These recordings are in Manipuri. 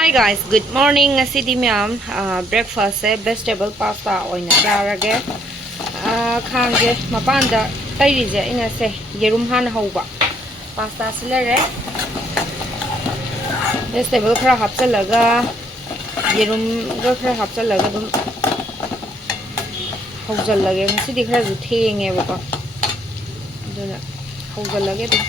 Hi guys, good morning. Ngashidi ma'am, breakfast vegetable pasta oina charage. Khangje mapanda tairije ina se yerum han hauba. Pasta silare. Vegetable khara hapchalaga yerum ga khara hapchalaga dum hawjallage. Ngashidi khara ju thenge ba. Duna hawjallage dum.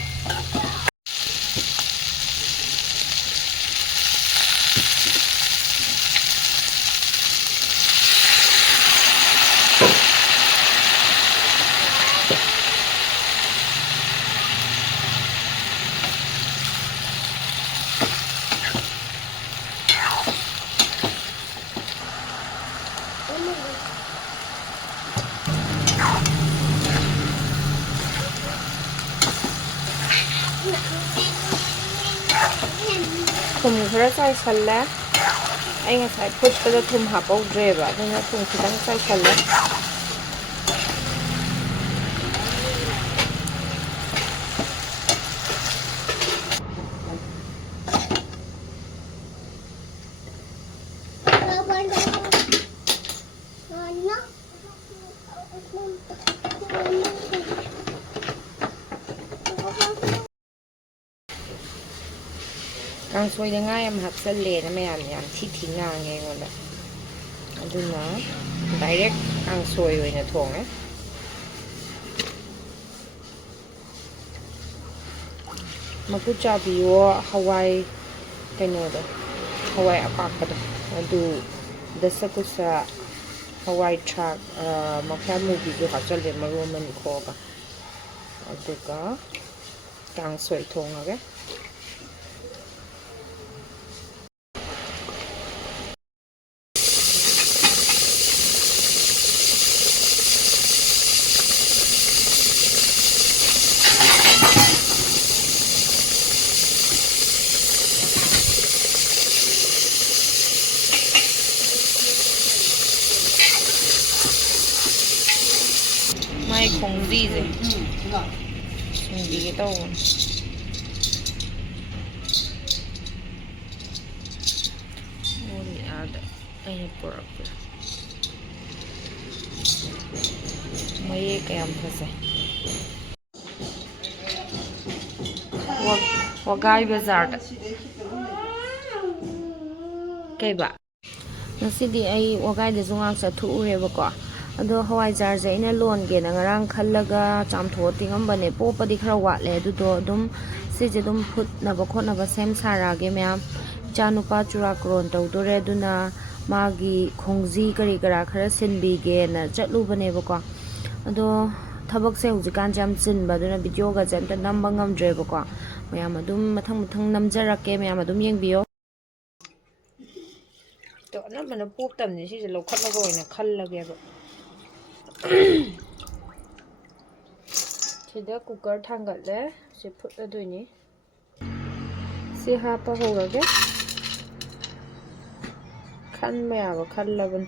Thum khara chai salla ai ngasai phutpada thum hapawdreba aduna thum khitang chai salla Kang soy da nga yam hapsalle na mayam yam thi ngange ngoda aduna direct kang soy oina thonge maku chabiyo hawai kainoda hawai apakpada adu dasakusa hawai thak makha mugi jo hapsalle maru mani khoga aduga kang soy thongage mai khong di je khong di ke tau ori ada ai porak mai kayam phase wagai bazar kai ba ngasi ai wagai da zungak sa thu ure ba ko ado hawai jar je ina lon ge na ngarang khallaga chamtho tingambane popadi khara watle adudo dum sije dum phut na ba khona ba sem sara ge mya chanupa chura kron tawdore aduna magi khongji kari kara khara sinbi ge na chatlu bane ba ko ado thabak se hujikan jam chin ba duna video ga jam ta namba ngamdre ba ko mayam adum mathang mathang namjarake mayam adum yengbiyo to na mana pop tam ni sije lokhatlaga oina khallage ba sida cooker thangatle se phutla doini se hapa hogage khan maya ba khallaban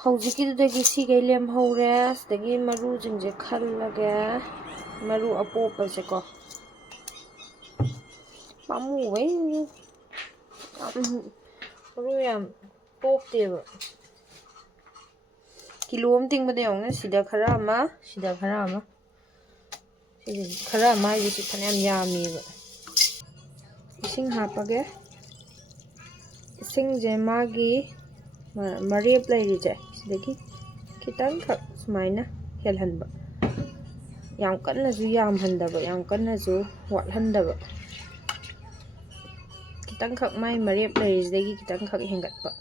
hojiki dagi si gai lem hore dagi maru jingje khallage maru apopa se ko pamu wei maru yam pop deba kilo am ting bade yong sida khara ama sida khara ama sida khara ama yisi phanam yami ba ising hapage ising je magi marep lairi je sidagi kitang khak sumaina helhanba yam kanna ju yam handaba yam kanna ju wat handaba kitang khak mai marep lairi sidagi kitang khak hengatba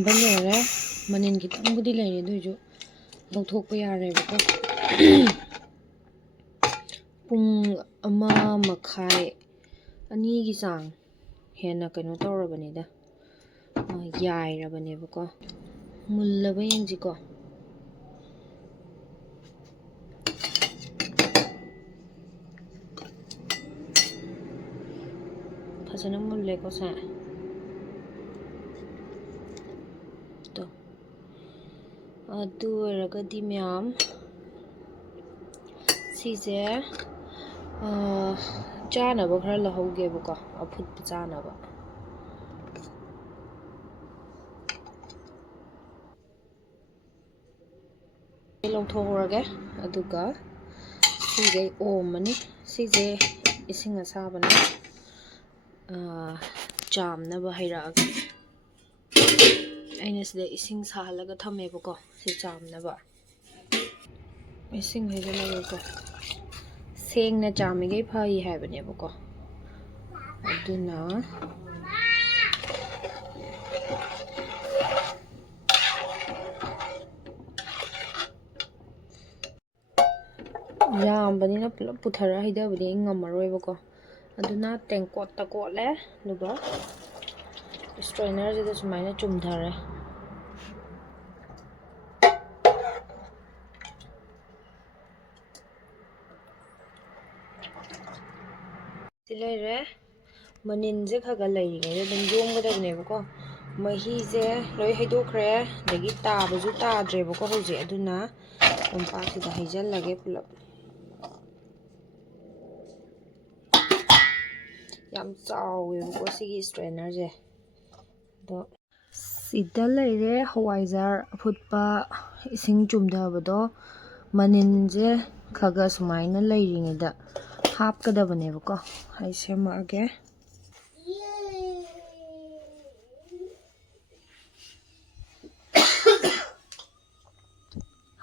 Banere manin kitang budi lairi duju lawthokpa yareba ko pung ama makhai ani gi sang hena kaino tawrabanida yairabane ba ko mullaba yengji ko ꯐꯖꯅ ꯃꯨꯜꯂꯦꯀꯣ ꯁꯦ ꯇꯣ ꯑꯗꯨ ꯑꯣꯏꯔꯒꯗꯤ ꯃꯌꯥꯝ ꯁꯤꯁꯦ ꯆꯥꯅꯕ ꯈꯔ ꯂꯧꯍꯧꯒꯦꯕꯀꯣ ꯑꯐꯨꯠꯄ ꯆꯥꯅꯕ ꯂꯧꯊꯣꯛꯍꯧꯔꯒꯦ ꯑꯗꯨꯒ ꯁꯤꯁꯦ ꯑꯣꯝꯃꯅꯤ ꯁꯤꯁꯦ ꯏꯁꯤꯡ ꯑꯁꯥꯕꯅ ꯆꯥꯝꯅꯕ ꯍꯩꯔꯛꯑꯒꯦ ꯑꯩꯅ ꯁꯤꯗ ꯏꯁꯤꯡ ꯁꯥꯍꯜꯂꯒ ꯊꯝꯃꯦꯕꯀꯣ ꯁꯤ ꯆꯥꯝꯅꯕ ꯏꯁꯤꯡ ꯍꯩꯖꯤꯜꯂꯒꯀꯣ ꯁꯦꯡꯅ ꯆꯥꯝꯃꯤꯈꯩ ꯐꯩ ꯍꯥꯏꯕꯅꯦꯕꯀꯣ ꯑꯗꯨꯅ ꯌꯥꯝꯕꯅꯤꯅ ꯄꯨꯂꯞ ꯄꯨꯊꯔ ꯍꯩꯊꯕꯗꯤ ꯑꯩ ꯉꯝꯃꯔꯣꯏꯕꯀꯣ ꯑꯗꯨꯅ ꯇꯦꯡꯀꯣꯠꯇ ꯀꯣꯠꯂꯦ ꯑꯗꯨꯒ ꯁ꯭ꯇ꯭ꯔꯦꯅꯔꯁꯤꯗ ꯁꯨꯃꯥꯏꯅ ꯆꯨꯝꯊꯔꯦ ꯁꯤ ꯂꯩꯔꯦ ꯃꯅꯤꯟꯁꯦ ꯈꯔ ꯂꯩꯔꯤꯉꯩꯗ ꯑꯗꯨꯝ ꯌꯣꯝꯒꯗꯕꯅꯦꯕꯀꯣ ꯃꯍꯤꯁꯦ ꯂꯣꯏ ꯍꯩꯗꯣꯛꯈ꯭ꯔꯦ ꯑꯗꯒꯤ ꯇꯥꯕꯁꯨ ꯇꯥꯗ꯭ꯔꯦꯕꯀꯣ ꯍꯧꯖꯤꯛ ꯑꯗꯨꯅ ꯀꯣꯝꯄꯥꯛꯁꯤꯗ ꯍꯩꯖꯤꯜꯂꯒꯦ ꯄꯨꯂꯞ ꯌꯥꯝ ꯆꯥꯎꯋꯦꯕꯀꯣ ꯁꯤꯒꯤ ꯁ꯭ꯇ꯭ꯔꯦꯅꯔꯁꯦ ꯑꯗꯣ ꯁꯤꯗ ꯂꯩꯔꯦ ꯍꯋꯥꯏꯖꯥꯔ ꯑꯐꯨꯠꯄ ꯏꯁꯤꯡ ꯆꯨꯝꯊꯕꯗꯣ ꯃꯅꯤꯟꯁꯦ ꯈꯒ ꯁꯨꯃꯥꯏꯅ ꯂꯩꯔꯤꯉꯩꯗ ꯍꯥꯞꯀꯗꯕꯅꯦꯕꯀꯣ ꯑꯩ ꯁꯦꯝꯃꯛꯑꯒꯦ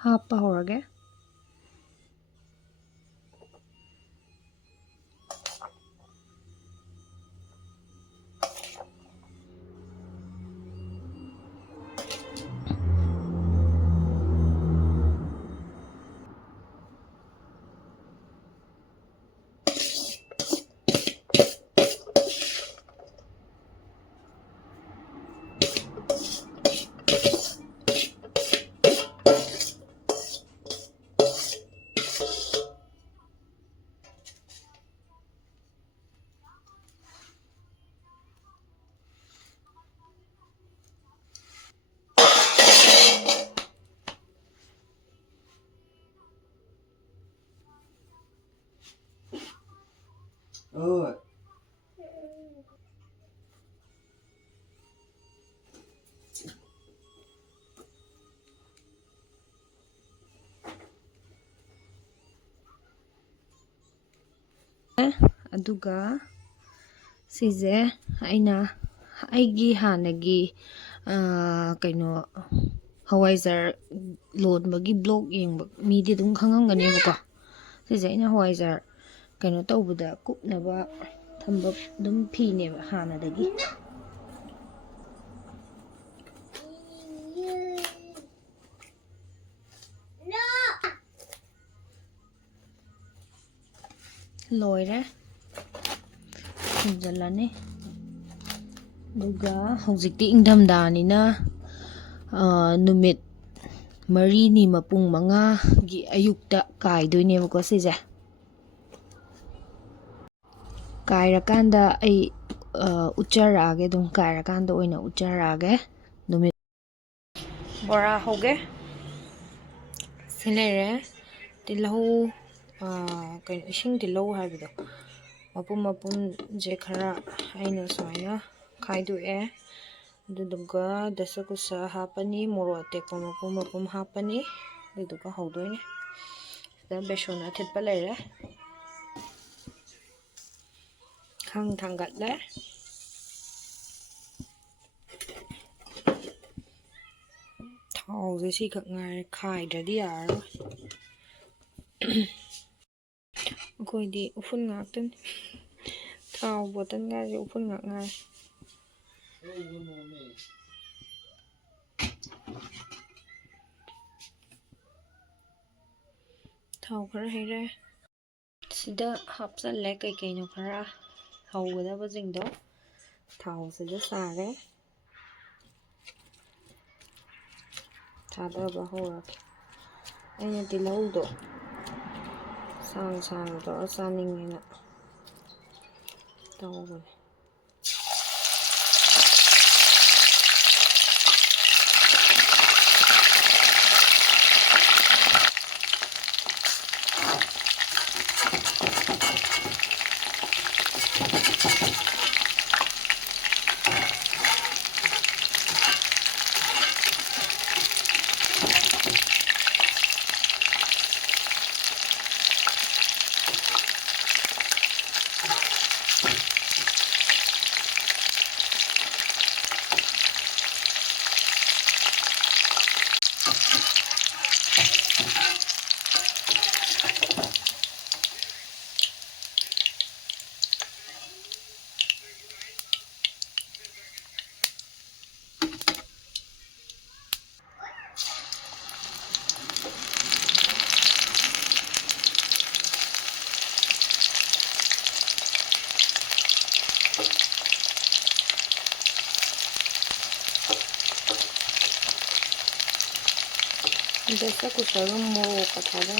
ꯍꯥꯞꯄ ꯍꯧꯔꯒꯦ ꯑꯗꯨꯒ ꯁꯤꯁꯦ ꯑꯩꯒꯤ ꯍꯥꯟꯅꯒꯤ ꯀꯩꯅꯣ ꯍꯋꯥꯏꯖꯥꯔ ꯂꯣꯟꯕꯒꯤ ꯕ꯭ꯂꯣꯛ ꯌꯦꯡꯕ ꯃꯤꯗꯤ ꯑꯗꯨꯝ ꯈꯪꯉꯝꯒꯅꯦꯕꯀꯣ ꯁꯤꯁꯦ ꯑꯩꯅ ꯍꯋꯥꯏꯖꯥꯔ ꯀꯩꯅꯣ ꯇꯧꯕꯗ ꯀꯨꯞꯅꯕ ꯊꯝꯕ ꯑꯗꯨꯝ ꯐꯤꯅꯦꯕ ꯍꯥꯟꯅꯗꯒꯤ ꯂꯣꯏꯔꯦ ꯊꯝꯖꯤꯜꯂꯅꯤ ꯑꯗꯨꯒ ꯍꯧꯖꯤꯛꯇꯤ ꯏꯪꯊꯝꯊꯥꯅꯤꯅ ꯅꯨꯃꯤꯠ 4ꯅꯤ ꯃꯄꯨꯡ 5ꯒꯤ ꯑꯌꯨꯛꯇ ꯀꯥꯏꯗꯣꯏꯅꯦꯕꯀꯣ ꯁꯤꯁꯦ ꯀꯥꯏꯔꯀꯥꯟꯗ ꯑꯩ ꯎꯠꯆꯔꯛꯑꯒꯦ ꯑꯗꯨꯝ ꯀꯥꯏꯔꯀꯥꯟꯗ ꯑꯣꯏꯅ ꯎꯠꯆꯔꯛꯑꯒꯦ ꯅꯨꯃꯤꯠ ꯕꯣꯔꯥ ꯍꯧꯒꯦ ꯁꯤ ꯂꯩꯔꯦ ꯇꯤꯜꯍꯧ ꯀꯩꯅꯣ ꯏꯁꯤꯡ ꯇꯤꯜꯍꯧ ꯍꯥꯏꯕꯗꯣ ꯃꯄꯨꯝꯁꯦ ꯈꯔ ꯑꯩꯅ ꯁꯨꯃꯥꯏꯅ ꯈꯥꯏꯗꯣꯛꯑꯦ ꯑꯗꯨꯗꯨꯒ ꯗꯁꯀꯨꯁꯥ ꯍꯥꯞꯄꯅꯤ ꯃꯣꯔꯣꯛ ꯑꯇꯦꯛꯄ ꯃꯄꯨꯝ ꯍꯥꯞꯄꯅꯤ ꯑꯗꯨꯗꯨꯒ ꯍꯧꯗꯣꯏꯅꯦ ꯁꯤꯗ ꯕꯦꯁꯣꯟ ꯑꯊꯤꯠꯄ ꯂꯩꯔꯦ ꯈꯥꯡ ꯊꯥꯡꯒꯠꯂꯦ ꯊꯥꯎꯁꯦ ꯁꯤꯈꯛ ꯉꯥꯏꯔꯦ ꯈꯥꯏꯗ꯭ꯔꯗꯤ ꯌꯥꯔꯔꯣꯏ ꯑꯩꯈꯣꯏꯗꯤ ꯎꯐꯨꯜ ꯉꯥꯛꯇꯅꯤ ꯊꯥꯎ ꯕꯣꯇꯜꯒꯥꯁꯦ ꯎꯐꯨꯜ ꯉꯥꯛ ꯉꯥꯏꯔꯦ ꯊꯥꯎ ꯈꯔ ꯍꯩꯔꯦ ꯁꯤꯗ ꯍꯥꯞꯆꯜꯂꯦ ꯀꯩꯀꯩꯅꯣ ꯈꯔ ꯍꯧꯒꯗꯕꯁꯤꯡꯗꯣ ꯊꯥꯎꯁꯤꯗ ꯁꯥꯔꯦ ꯊꯥꯗꯕ ꯍꯧꯔꯒꯦ ꯑꯩꯅ ꯇꯤꯜꯍꯧꯗꯣ ꯁꯥꯡ ꯇꯧꯔ ꯆꯥꯅꯤꯡꯉꯦꯅ ꯇꯧꯕꯅꯦ Dessa kushara mo kathara.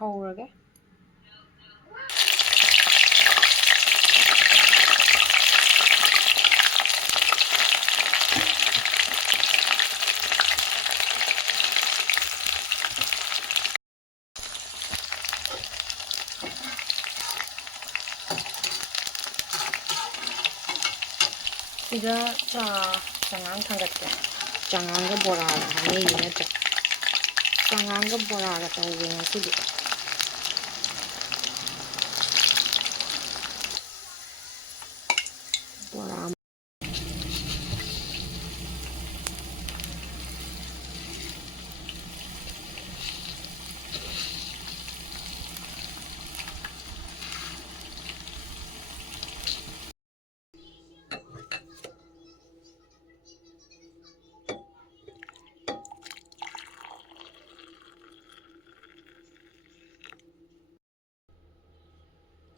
Hꯧꯔꯒꯦ sida changang thanggatke changanga bora hane yina ta changanga bora ga tawwe ngasidi bora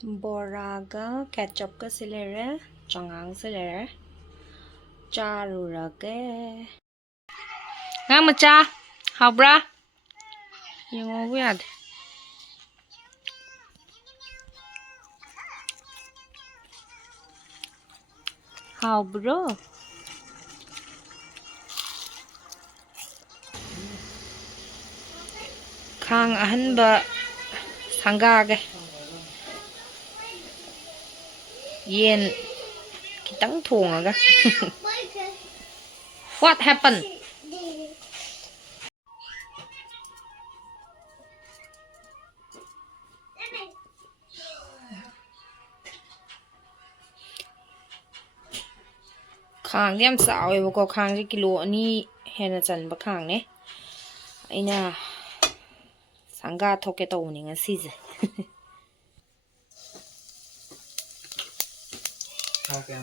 boraga ketchup ka silere changang silere charurage ngang macha haubra yengo yad haubro khang ahanba sangage yen kitang thongaga what happened khang yam sawe ko khang ji kilo ani hena chanba khang ne aina sanga thoke tawni ngasi je Okay.